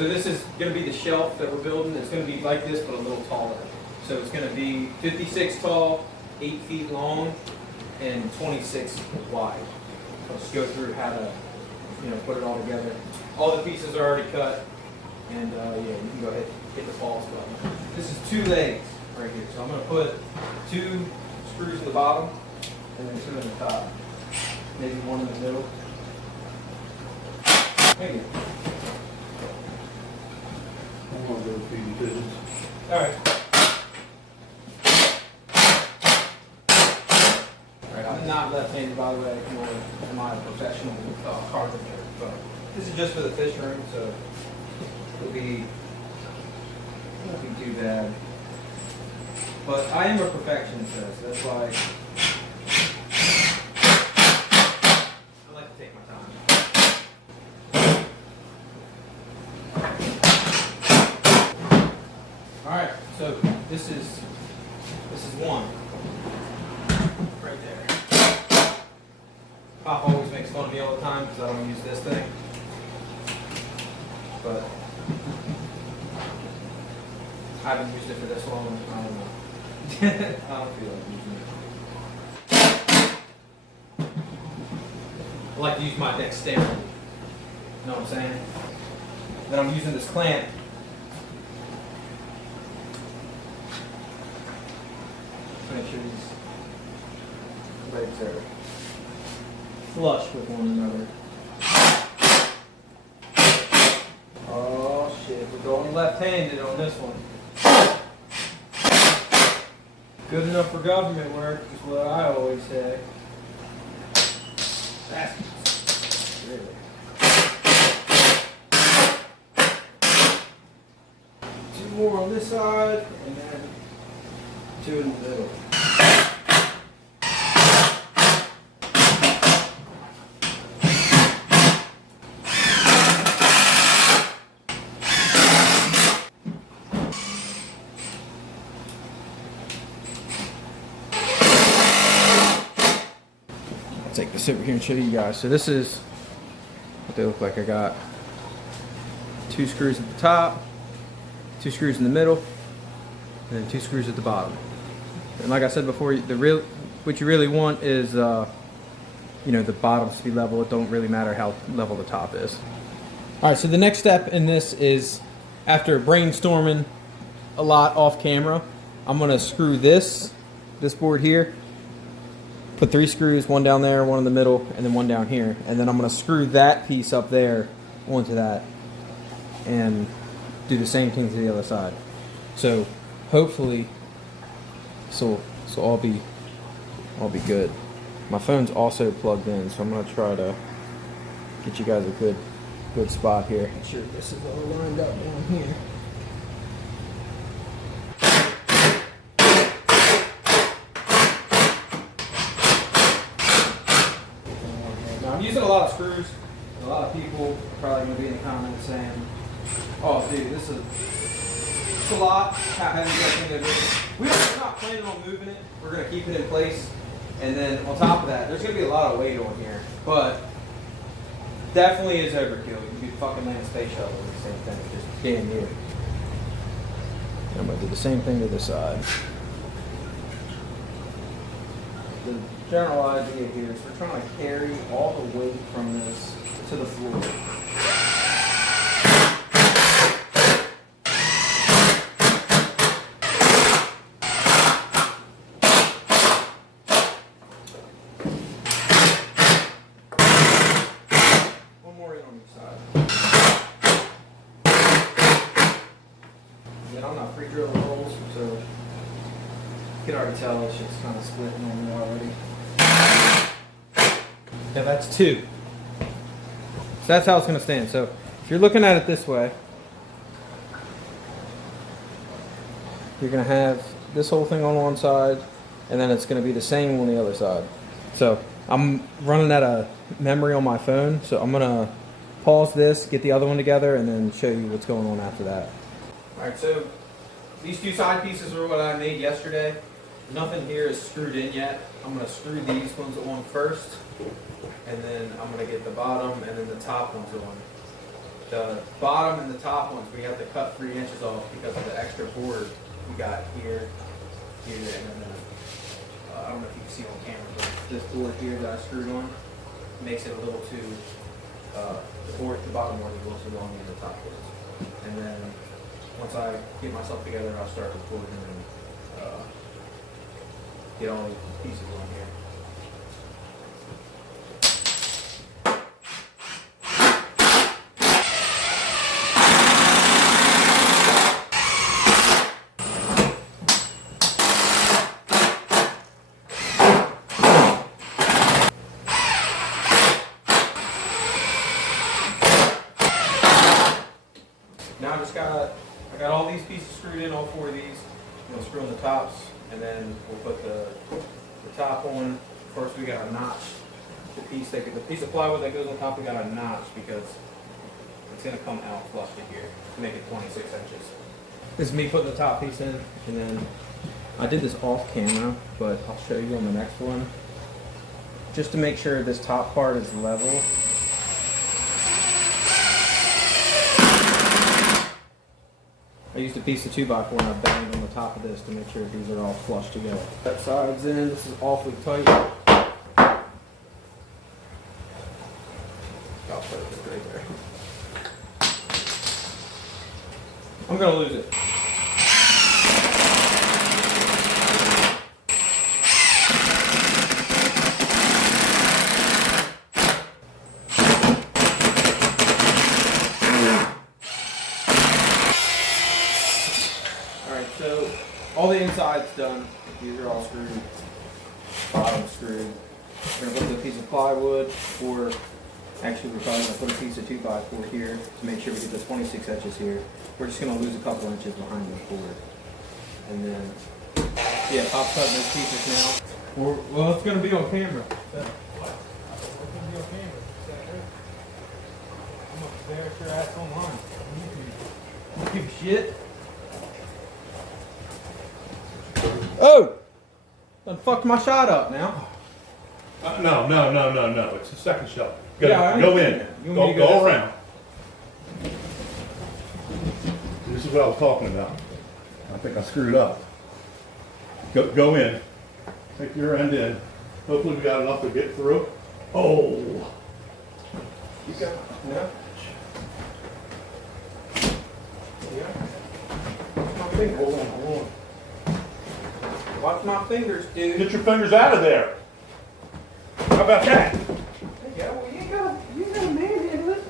So this is going to be the shelf that we're building. It's going to be like this, but a little taller. So it's going to be 56 tall, 8 feet long, and 26 wide. Let's go through how to, put it all together. All the pieces are already cut, and yeah, you can go ahead and hit the pause button. This is 2 legs right here. So I'm going to put 2 screws in the bottom, and then 2 in the top. Maybe 1 in the middle. Maybe. I'm gonna go feed the pigeons. All right. I'm not left-handed, by the way, nor am I a professional carpenter. But this is just for the fish room, so it won't be too bad. But I am a perfectionist, so that's why I like to take my time. All right, so this is one. Right there. Pop always makes fun of me all the time because I don't use this thing. But I haven't used it for this long. I don't know. I don't feel like using it. I like to use my dexterity. You know what I'm saying? Then I'm using this clamp. Make sure these legs are flush with one another. Oh shit, we're going left-handed on this one. Good enough for government work is what I always say. Bastards. Really. 2 more on this side, and then 2 in the middle. I'll take this over here and show you guys. So this is what they look like. I got 2 screws at the top, 2 screws in the middle, and then 2 screws at the bottom. And like I said before, what you really want is the bottoms to be level. It don't really matter how level the top is. All right, so the next step in this is, after brainstorming a lot off camera, I'm gonna screw this board here, put 3 screws, 1 down there, 1 in the middle, and then 1 down here. And then I'm gonna screw that piece up there onto that and do the same thing to the other side. So hopefully So I'll be good. My phone's also plugged in, so I'm gonna try to get you guys a good spot here. Make sure this is all lined up down here. Now I'm using a lot of screws. A lot of people are probably gonna be in the comments saying, "Oh, dude, this is a lot. How heavy do you think it is?" We're not planning on moving it. We're going to keep it in place. And then on top of that, there's going to be a lot of weight on here. But definitely is overkill. You could fucking land a space shuttle with the same thing. Just damn near. I'm going to do the same thing to this side. The general idea here is we're trying to carry all the weight from this to the floor. I'm not pre-drilling holes, so you can already tell this shit's kind of splitting on me already. Yeah, that's 2. So that's how it's going to stand. So if you're looking at it this way, you're going to have this whole thing on one side, and then it's going to be the same on the other side. So I'm running out of memory on my phone, so I'm going to pause this, get the other one together, and then show you what's going on after that. Alright, so these 2 side pieces are what I made yesterday. Nothing here is screwed in yet. I'm going to screw these ones on first, and then I'm going to get the bottom and then the top ones on. The bottom and the top ones, we have to cut 3 inches off because of the extra board we got here, here, and then I don't know if you can see on camera, but this board here that I screwed on makes it a little too, the bottom one is a little too long than the top boards. And then once I get myself together, I'll start recording and get all these pieces on here. Now I got all these pieces screwed in, all 4 of these. We'll screw on the tops, and then we'll put the top on. First we got to notch the piece of plywood that goes on top, we got to notch because it's going to come out flush to here to make it 26 inches. This is me putting the top piece in, and then I did this off camera, but I'll show you on the next one. Just to make sure this top part is level. I used a piece of 2x4 and I banged on the top of this to make sure these are all flush together. That side's in, this is awfully tight. I'll put it right there. I'm gonna lose it. So all the inside's done. These are all screwed. Bottom screwed. We're gonna put a piece of plywood, or actually we're probably gonna put a piece of 2x4 here to make sure we get the 26 inches here. We're just gonna lose a couple inches behind this board. And then, yeah, I'll cut those pieces now. Well, it's gonna be on camera. It's gonna be on camera. I'm gonna embarrass your ass online. You don't give a shit. Oh! Done fucked my shot up now. No. It's the second shot. Go in. Go around. This is what I was talking about. I think I screwed up. Go in. Take your end in. Hopefully we got enough to get through. Oh! You got no? Yeah. Hold on. Watch my fingers, dude. Get your fingers out of there. How about that? Yeah, well, you got a manhandle it.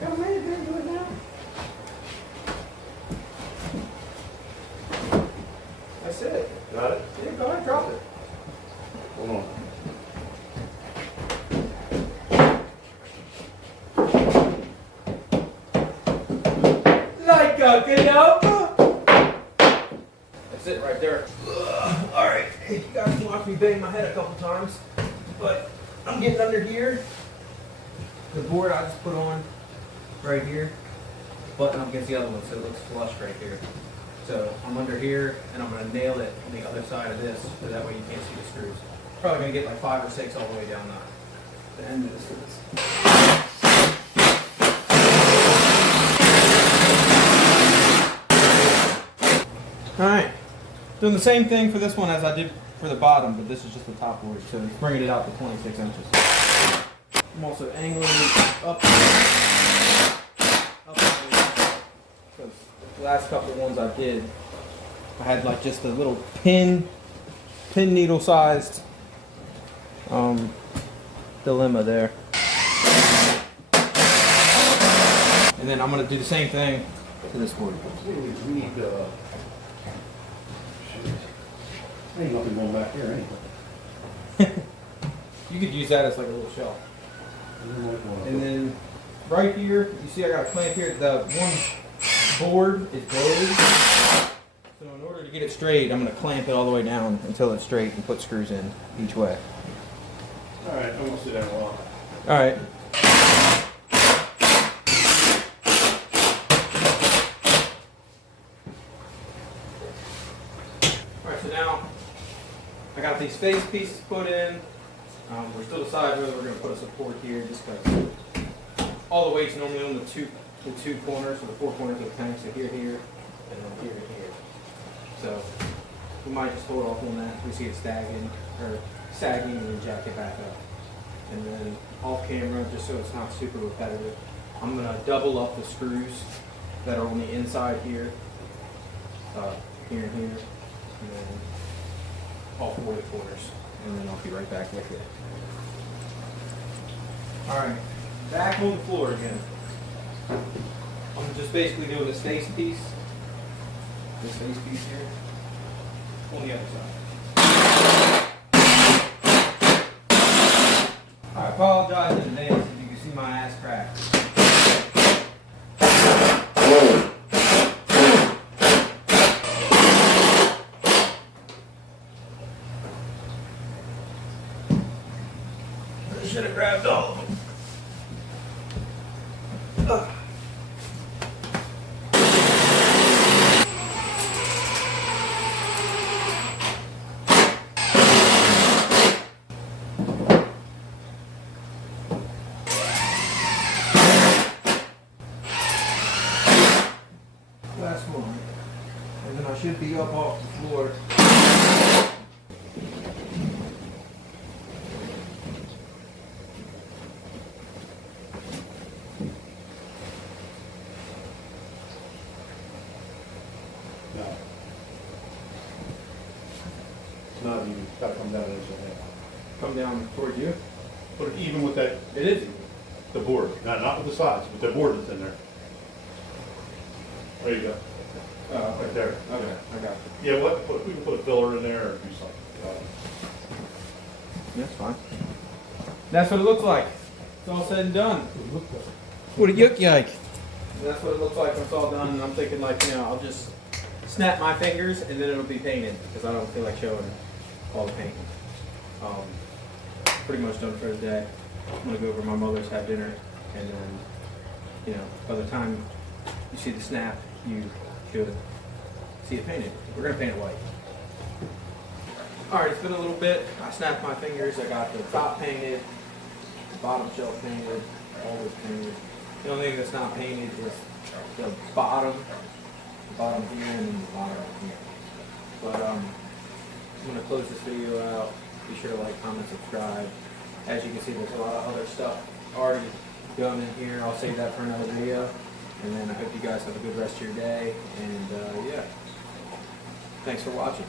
Got a manhandle it now. That's it. Got it? Yeah, go ahead, drop it. Hold on. Like a Canova. That's it right there. Alright, you guys can watch me bang my head a couple times, but I'm getting under here. The board I just put on right here, button up against the other one so it looks flush right here. So I'm under here and I'm going to nail it on the other side of this so that way you can't see the screws. Probably going to get like 5 or 6 all the way down the end of this. Alright, doing the same thing for this one as I did for the bottom, but this is just the top board, so it's bringing it out to 26 inches. I'm also angling up, because the last couple of ones I did, I had like just a little pin needle sized dilemma there. And then I'm going to do the same thing to this board. We need ain't nothing going back here anyway. You could use that as like a little shelf. And then right here, you see I got a clamp here. The one board is bowed. So in order to get it straight, I'm going to clamp it all the way down until it's straight and put screws in each way. Alright, I'm gonna sit down a while. Alright. Alright, so now I got these face pieces put in. We're still deciding whether we're going to put a support here just because all the weight's normally on the two corners, or the four corners of the tank, so here, here, and then here, here. So we might just hold off on that until we see it sagging, and then jack it back up. And then off camera, just so it's not super repetitive, I'm gonna double up the screws that are on the inside here, here and here, and then all four of the corners. And then I'll be right back with you. Alright, back on the floor again. I'm just basically doing this face piece here, on the other side. I apologize in advance if you can see my ass crack. I should have grabbed all of them. Last one, and then I should be up off the floor. No. It's not even, it's gotta come down into the Come down towards you. Put it even with that, It is even. the board, not with the sides, but the board that's in there. There you go, right there. Okay, I got you. Yeah, we can put a filler in there or do something. That's fine. That's what it looks like. It's all said and done. What a yuck yike. That's what it looks like when it's all done, and I'm thinking like, I'll just snap my fingers and then it'll be painted because I don't feel like showing all the paint. Pretty much done for the day. I'm gonna go over to my mother's, have dinner, and then, by the time you see the snap, you should see it painted. We're gonna paint it white. All right, it's been a little bit. I snapped my fingers. I got the top painted, the bottom shelf painted, all this painted. The only thing that's not painted is the bottom here and then the bottom here. But I'm gonna close this video out. Be sure to like, comment, subscribe. As you can see, there's a lot of other stuff already done in here. I'll save that for another video. And then I hope you guys have a good rest of your day. And yeah, thanks for watching.